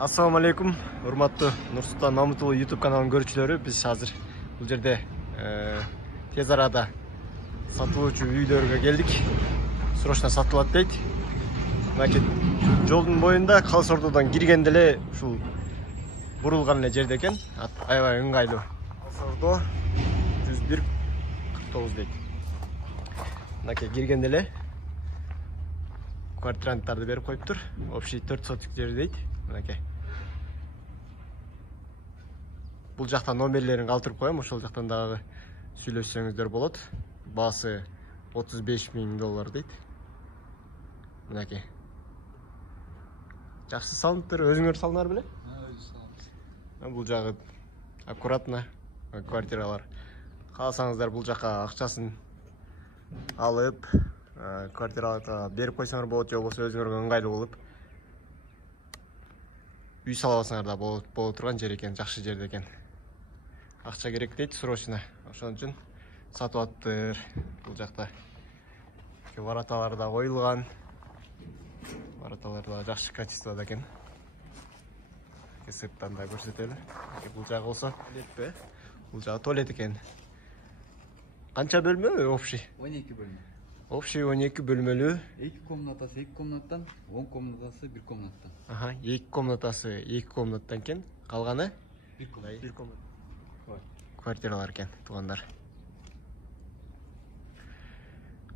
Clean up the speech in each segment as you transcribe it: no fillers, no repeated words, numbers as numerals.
Assalamu алейкум, урматтуу Нурсултан Мамытулу YouTube каналынын көрүүчүлөрү. Биз азыр бул жерде тез арада сатылуучу үйлөргө келдик. Срочно сатылат дейт. Мынакей жолдун боюнда Калыс Ордодон киргенде эле ушул бурулган эле жерде экен. Аябай ыңгайлуу. Калыс Ордо 101-49 дейт. Мынакей киргенде эле квартиранттарды берип коюптур. Общий 4 сотик жер дейт. Мынакей. Бул жакта номерлерин калтырып коем, ошол жактан дагы сүйлөшсөңүздөр болот. Баасы $35.000 дейт. Мынакей. Жакшы салыныптыр, өзүңөр салыңар беле? Өзү салабыз. Бул жагы аккуратно квартиралар. Кааласаңыздар бул жака акчасын алып, квартираларга берип койсоңор болот, же болбосо өзүңөргө ыңгайлуу болуп үй сала алсаңар да боло турган жер экен, жакшы жерде экен. Акча керек дейт, срочно. Ошон үчүн сатып аттыр. Бул жакта вараталар да коюлган. Вараталар да жакшы качествода экен. Сырттан да көрсөтөлү. Бул жагы болсо туалетпи? Бул жагы туалет экен. Канча бөлмө общий? 12 бөлмө. Общий 12 бөлмөлүү. 2 комнатасы 2 комнаттан, 10 комнатасы 1 комнаттан. Аха, 2 комнатасы 2 комнаттан экен. Калганы 1 комнат. 1 комнат. Квартиралар экен, туугандар.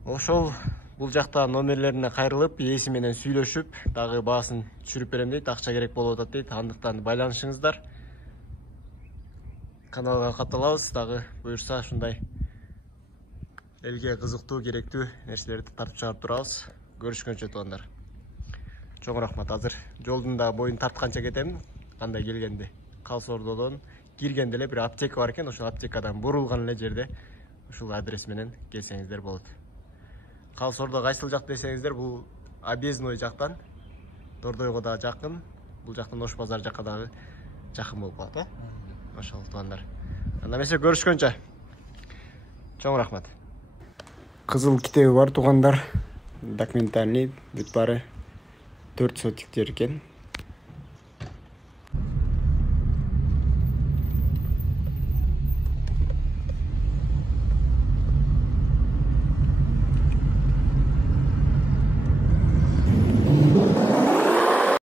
Ошол бул жакта номерлерине кайрылып, ээси менен сүйлөшүп, дагы баасын түшүрүп берем дейт, акча керек болуп атат дейт. Андыктан байланышыңыздар. Каналга катталабыз, дагы буюрса ушундай элге кызыктуу, керектүү нерселерди тартып чыгарып турабыз. Көрүшкөнчө туугандар. Чоң рахмат. Азыр жолдун да боюн тартканча кетем. Кандай келгенди? Калыс Ордодон киргенде эле бир аптека бар экен, ошол аптекадан бурулган эле жерде ушул адрес менен келсеңиздер болот. Калыс Ордо кайсыл жак десеңиздер, бул Объездной жактан Дордойго да жакын, бул жактан Ош базар жакка дагы жакын болуп калат, э? Ошол туугандар. Анда эмесе көрүшкөнчө. Чоң рахмат. Кызыл китеби бар туугандар. Документальный бүт бары 4 сотик жер экен.